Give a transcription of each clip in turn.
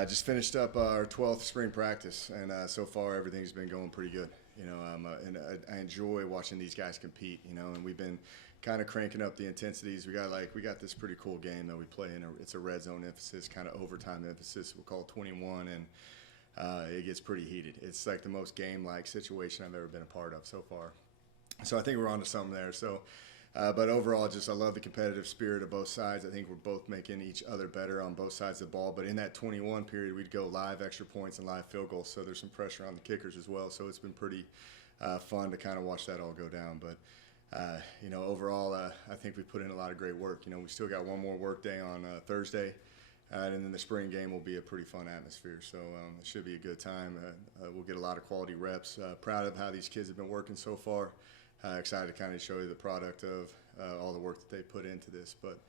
Just finished up our 12th spring practice, and so far everything's been going pretty good. And I enjoy watching these guys compete. And we've been kind of cranking up the intensities. We got this pretty cool game that we play in. It's a red zone emphasis, kind of overtime emphasis. We'll call it 21, and it gets pretty heated. It's like the most game-like situation I've ever been a part of so far. So I think we're onto something there. But overall, I love the competitive spirit of both sides. I think we're both making each other better on both sides of the ball. But in that 21 period, we'd go live extra points and live field goals. So there's some pressure on the kickers as well. So it's been pretty fun to kind of watch that all go down. But, overall, I think we put in a lot of great work. We still got one more work day on Thursday. And then the spring game will be a pretty fun atmosphere. So it should be a good time. We'll get a lot of quality reps. Proud of how these kids have been working so far. Excited to kind of show you the product of all the work that they put into this. But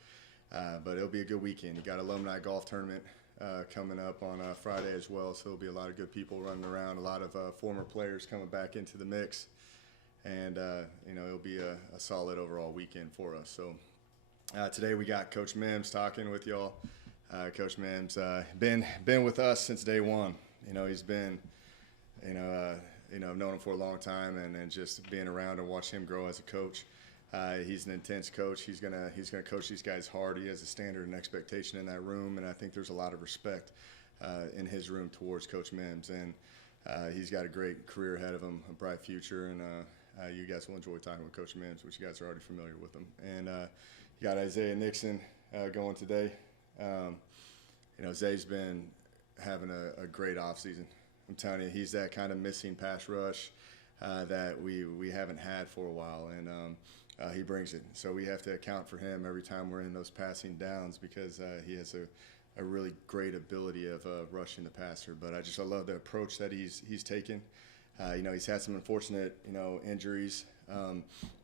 it'll be a good weekend. You got alumni golf tournament coming up on Friday as well. So there'll be a lot of good people running around, a lot of former players coming back into the mix. And, it'll be a solid overall weekend for us. So today we got Coach Mims talking with y'all. Coach Mims been with us since day one. He's been, I've known him for a long time, and just being around and watch him grow as a coach. He's an intense coach. He's gonna coach these guys hard. He has a standard and expectation in that room, and I think there's a lot of respect in his room towards Coach Mims. And he's got a great career ahead of him, a bright future, and you guys will enjoy talking with Coach Mims, which you guys are already familiar with him. And you got Isaiah Nixon going today. Zay's been having a great offseason. I'm telling you, he's that kind of missing pass rush that we haven't had for a while, and he brings it. So we have to account for him every time we're in those passing downs because he has a really great ability of rushing the passer. But I love the approach that he's taken. He's had some unfortunate injuries,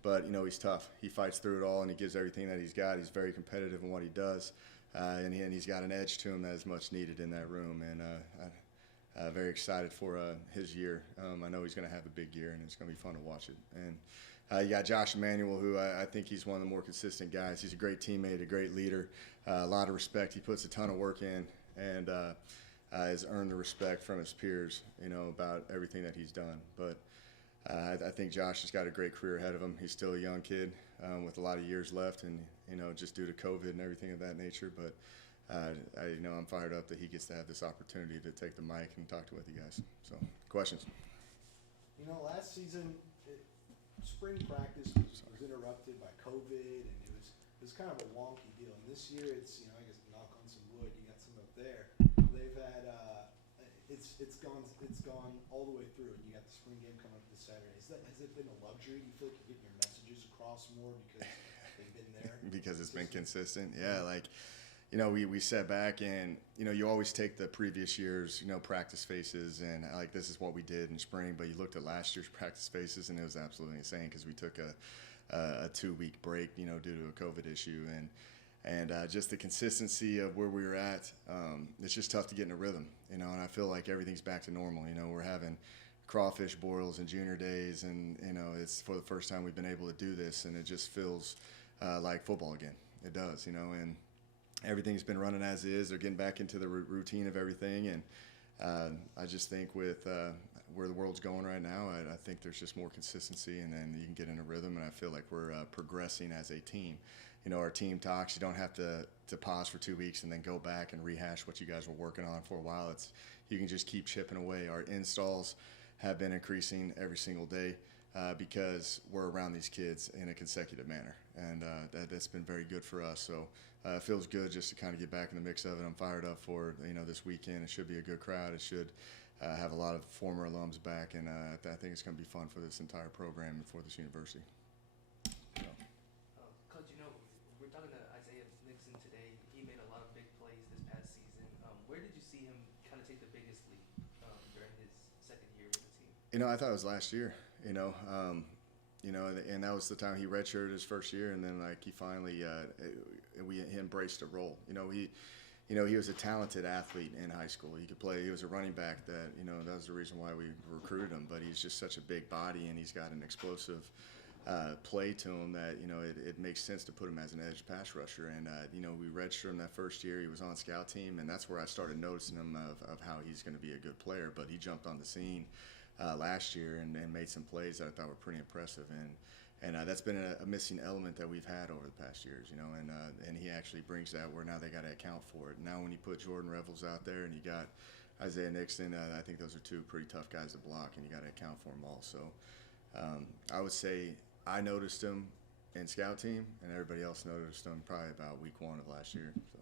but he's tough. He fights through it all, and he gives everything that he's got. He's very competitive in what he does, and he's got an edge to him that is much needed in that room. And very excited for his year. I know he's going to have a big year, and it's going to be fun to watch it. And you got Josh Emanuel, who I think he's one of the more consistent guys. He's a great teammate, a great leader, a lot of respect. He puts a ton of work in, and has earned the respect from his peers, about everything that he's done. But I think Josh has got a great career ahead of him. He's still a young kid with a lot of years left, and just due to COVID and everything of that nature. But I'm fired up that he gets to have this opportunity to take the mic and talk with you guys. So, questions? Last season, spring practice was interrupted by COVID, and it was kind of a wonky deal. And this year, it's I guess knock on some wood, you got some up there. They've had it's gone all the way through, and you got the spring game coming up this Saturday. Has it been a luxury? Do you feel like you're getting your messages across more because they've been there? Because it's been consistent, yeah. We sat back and, you always take the previous year's, practice faces and this is what we did in spring, but you looked at last year's practice faces and it was absolutely insane because we took a 2-week break, due to a COVID issue and just the consistency of where we were at. It's just tough to get in a rhythm, and I feel like everything's back to normal. We're having crawfish boils and junior days and, it's for the first time we've been able to do this and it just feels like football again. It does, and everything's been running as is. They're getting back into the routine of everything, and I just think with where the world's going right now, I think there's just more consistency, and then you can get in a rhythm, and I feel like we're progressing as a team. Our team talks. You don't have to pause for 2 weeks and then go back and rehash what you guys were working on for a while. You can just keep chipping away. Our installs have been increasing every single day because we're around these kids in a consecutive manner, and that's been very good for us. So it feels good just to kind of get back in the mix of it. I'm fired up for this weekend. It should be a good crowd. It should have a lot of former alums back, and I think it's going to be fun for this entire program and for this university. So. Coach, we're talking to Isaiah Nixon today. He made a lot of big plays this past season. Where did you see him kind of take the biggest leap during his second year with the team? I thought it was last year. And that was the time he redshirted his first year, and then he finally he embraced a role. He was a talented athlete in high school. He could play. He was a running back that that was the reason why we recruited him. But he's just such a big body, and he's got an explosive play to him that it makes sense to put him as an edge pass rusher. And we redshirted him that first year. He was on scout team, and that's where I started noticing him of how he's going to be a good player. But he jumped on the scene last year and made some plays that I thought were pretty impressive. And that's been a missing element that we've had over the past years, and he actually brings that where now they got to account for it. Now when you put Jordan Revels out there and you got Isaiah Nixon, I think those are two pretty tough guys to block, and you got to account for them all. So I would say I noticed him in scout team, and everybody else noticed him probably about week 1 of last year. So.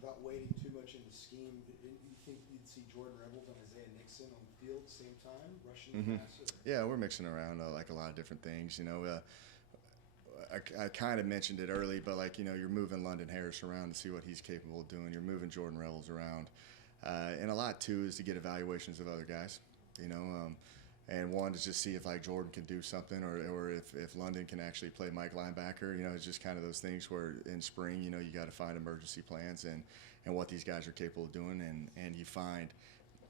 Without wading too much into scheme, you think you'd see Jordan Revels and Isaiah Nixon on the field at the same time, rushing the passer? Yeah, we're mixing around like a lot of different things. I kind of mentioned it early, but you're moving London Harris around to see what he's capable of doing. You're moving Jordan Revels around, and a lot too is to get evaluations of other guys. And one to just see if Jordan can do something, or if London can actually play Mike linebacker. It's just kind of those things where in spring, you got to find emergency plans and what these guys are capable of doing, and you find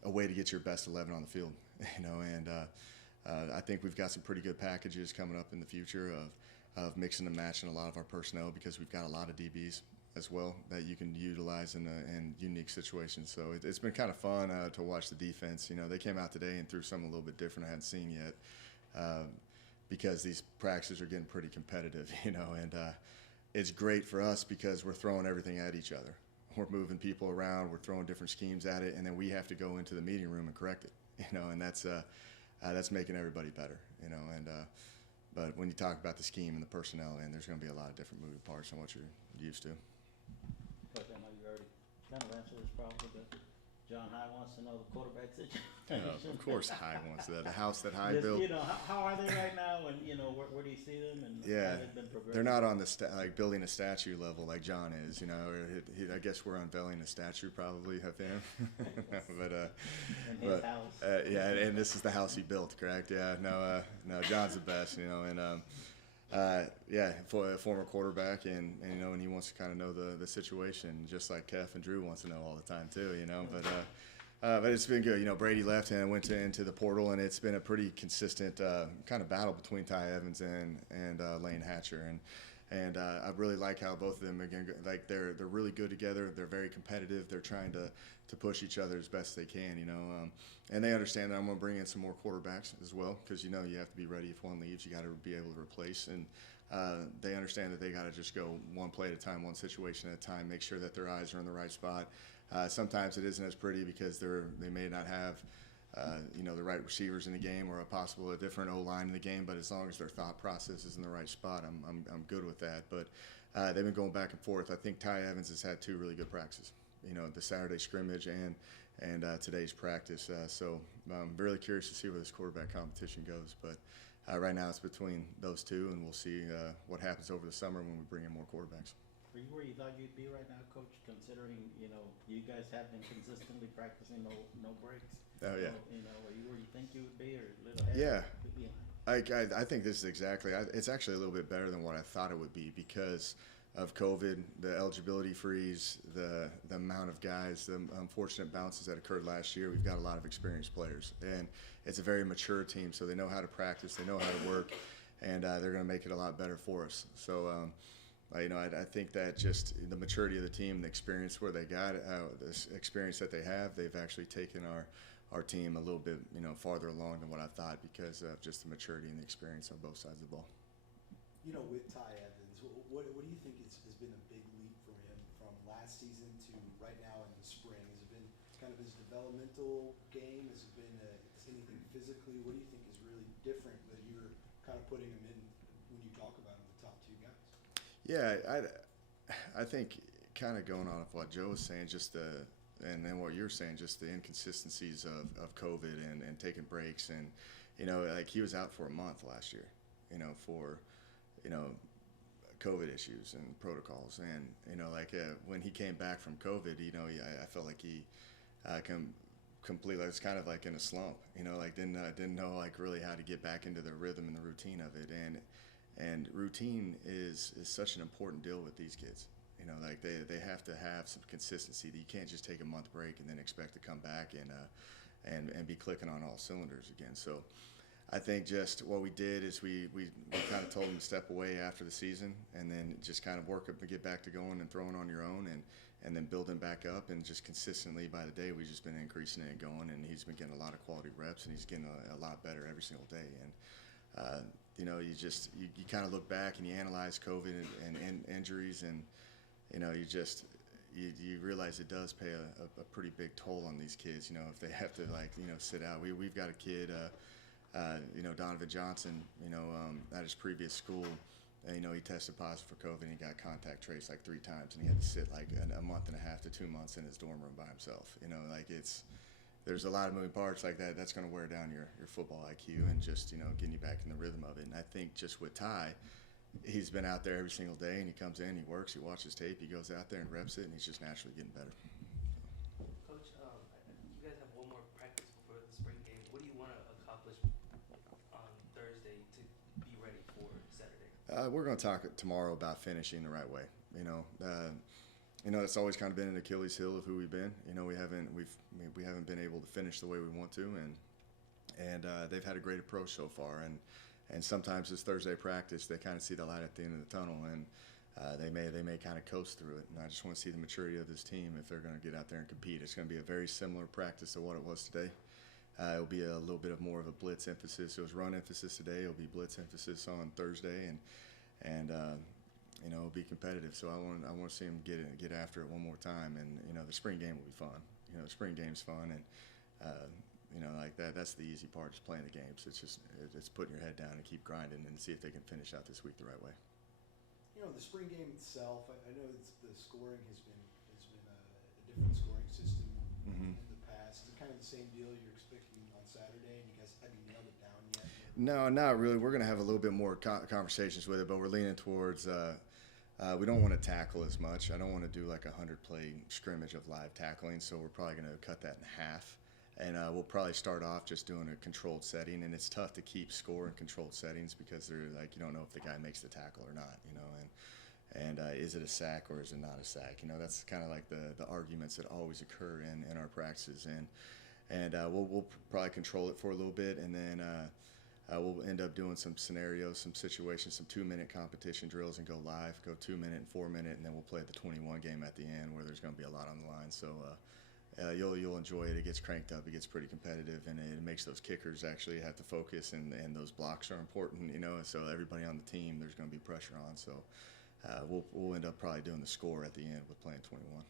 a way to get your best 11 on the field. And I think we've got some pretty good packages coming up in the future of mixing and matching a lot of our personnel, because we've got a lot of DBs as well that you can utilize in unique situations. So it's been kind of fun to watch the defense. They came out today and threw something a little bit different I hadn't seen yet, because these practices are getting pretty competitive, and it's great for us because we're throwing everything at each other. We're moving people around, we're throwing different schemes at it, and then we have to go into the meeting room and correct it, and that's making everybody better, but when you talk about the scheme and the personnel, and there's going to be a lot of different moving parts on what you're used to. Coach, I know you already kind of answered this probably, but John High wants to know the quarterback situation. Of course, High wants that. The house that High Just, built. how are they right now, and where do you see them, and Yeah, how they've been progressing? they're not on the building a statue level like John is. I guess we're unveiling a statue probably of him. but in his house. Yeah, and this is the house he built, correct? Yeah, no, John's the best, yeah, for a former quarterback, and he wants to kind of know the situation, just like Kef and Drew wants to know all the time too, but it's been good. Brady left and went into the portal, and it's been a pretty consistent kind of battle between Ty Evans and Lane Hatcher, and I really like how both of them they're really good together. They're very competitive. They're trying to push each other as best they can, and they understand that I'm going to bring in some more quarterbacks as well, because you have to be ready if one leaves. You got to be able to replace, and they understand that they got to just go one play at a time, one situation at a time, make sure that their eyes are in the right spot. Sometimes it isn't as pretty because they may not have the right receivers in the game, or a different O-line in the game, but as long as their thought process is in the right spot, I'm good with that. But they've been going back and forth. I think Ty Evans has had 2 really good practices, the Saturday scrimmage and today's practice. So I'm really curious to see where this quarterback competition goes. But right now it's between those 2, and we'll see what happens over the summer when we bring in more quarterbacks. Are you where you thought you'd be right now, Coach, considering, you guys have been consistently practicing no breaks? Oh, yeah. Are you where you think you would be, or a little ahead? Yeah. I think this is it's actually a little bit better than what I thought it would be because of COVID, the eligibility freeze, the amount of guys, the unfortunate bounces that occurred last year. We've got a lot of experienced players, and it's a very mature team, so they know how to practice, they know how to work, and they're going to make it a lot better for us. So, I think that just the maturity of the team, the experience where they got the experience that they have, they've actually taken our team a little bit farther along than what I thought because of just the maturity and the experience on both sides of the ball. With Ty Evans, what do you think has been a big leap for him from last season to right now in the spring? Has it been kind of his developmental game? Has it been anything physically? What do you think is really different that you're kind of putting him in when you talk about him, the top 2 guys? Yeah, I think kind of going on with what Joe was saying, and then what you're saying, just the inconsistencies of COVID and taking breaks, and he was out for a month last year, for COVID issues and protocols, and when he came back from COVID, I felt like he completely, it was kind of like in a slump, didn't know really how to get back into the rhythm and the routine of it, and routine is such an important deal with these kids. They have to have some consistency. That you can't just take a month break and then expect to come back and be clicking on all cylinders again. So I think just what we did is we kind of told them to step away after the season and then just kind of work up and get back to going and throwing on your own and then building back up, and just consistently by the day we've just been increasing it and going, and he's been getting a lot of quality reps and he's getting a lot better every single day. And you know, you kind of look back and you analyze COVID and injuries, and you know, you realize it does pay a pretty big toll on these kids. You know, if they have to, like, you know, sit out. We've got a kid, you know, Donovan Johnson, you know, at his previous school, you know, he tested positive for COVID and he got contact traced like 3 times, and he had to sit like a month and a half to 2 months in his dorm room by himself. You know, like there's a lot of moving parts like that. That's going to wear down your football IQ and just, you know, getting you back in the rhythm of it. And I think just with Ty, he's been out there every single day, and he comes in, he works, he watches tape, he goes out there and reps it, and he's just naturally getting better. Coach, you guys have one more practice before the spring game. What do you want to accomplish on Thursday to be ready for Saturday? We're going to talk tomorrow about finishing the right way. You know, it's always kind of been an Achilles heel of who we've been. You know, we haven't been able to finish the way we want to, and they've had a great approach so far. And sometimes this Thursday practice, they kind of see the light at the end of the tunnel, and they may kind of coast through it. And I just want to see the maturity of this team if they're going to get out there and compete. It's going to be a very similar practice to what it was today. It'll be a little bit of more of a blitz emphasis. It was run emphasis today. It'll be blitz emphasis on Thursday, and you know, it'll be competitive. So I want to see them get after it one more time. And you know, the spring game will be fun. You know, the spring game's fun, and you know, like that's the easy part, is playing the games. It's putting your head down and keep grinding and see if they can finish out this week the right way. You know, the spring game itself, I know the scoring has been a different scoring system in the past. Is it kind of the same deal you're expecting on Saturday, and you guys haven't nailed it down yet? No, not really. We're going to have a little bit more conversations with it, but we're leaning towards we don't want to tackle as much. I don't want to do like a 100-play scrimmage of live tackling, so we're probably going to cut that in half. And we'll probably start off just doing a controlled setting, and it's tough to keep score in controlled settings because they're like, you don't know if the guy makes the tackle or not, you know, and is it a sack or is it not a sack? You know, that's kind of like the arguments that always occur in our practices, and we'll probably control it for a little bit, and then we'll end up doing some scenarios, some situations, some 2-minute competition drills, and go live, go 2-minute and 4-minute, and then we'll play the 21 game at the end where there's going to be a lot on the line. So. You'll enjoy it. It gets cranked up. It gets pretty competitive, and it makes those kickers actually have to focus, and those blocks are important, you know. So everybody on the team, there's going to be pressure on. So we'll end up probably doing the score at the end with playing 21.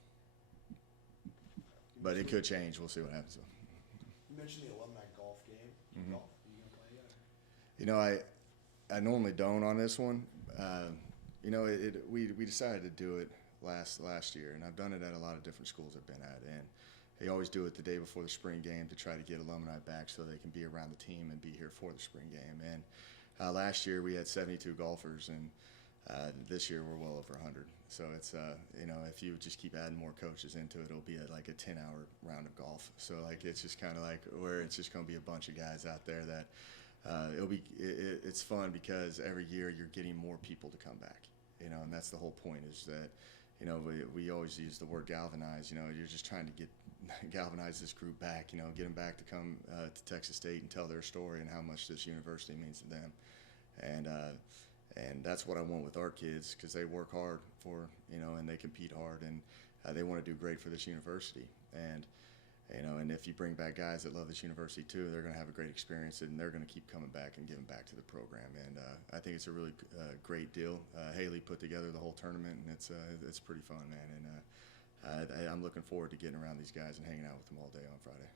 But it could change. We'll see what happens. You mentioned the alumni golf game. Mm-hmm. Golf? Are you gonna play yet? You know, I normally don't on this one. You know, we decided to do it last year, and I've done it at a lot of different schools I've been at, and they always do it the day before the spring game to try to get alumni back so they can be around the team and be here for the spring game. And last year we had 72 golfers, and this year we're well over 100. So it's you know, if you just keep adding more coaches into it, it'll be like a 10-hour round of golf. So like it's just kind of like where it's just going to be a bunch of guys out there that it's fun because every year you're getting more people to come back. You know, and that's the whole point, is that, you know, we always use the word galvanize. You know, you're just trying to galvanize this group back, you know, get them back to come to Texas State and tell their story and how much this university means to them. And that's what I want with our kids, because they work hard for, you know, and they compete hard, and they want to do great for this university. And, you know, and if you bring back guys that love this university too, they're going to have a great experience, and they're going to keep coming back and giving back to the program. And I think it's a really great deal. Haley put together the whole tournament, and it's pretty fun, man. And I'm looking forward to getting around these guys and hanging out with them all day on Friday.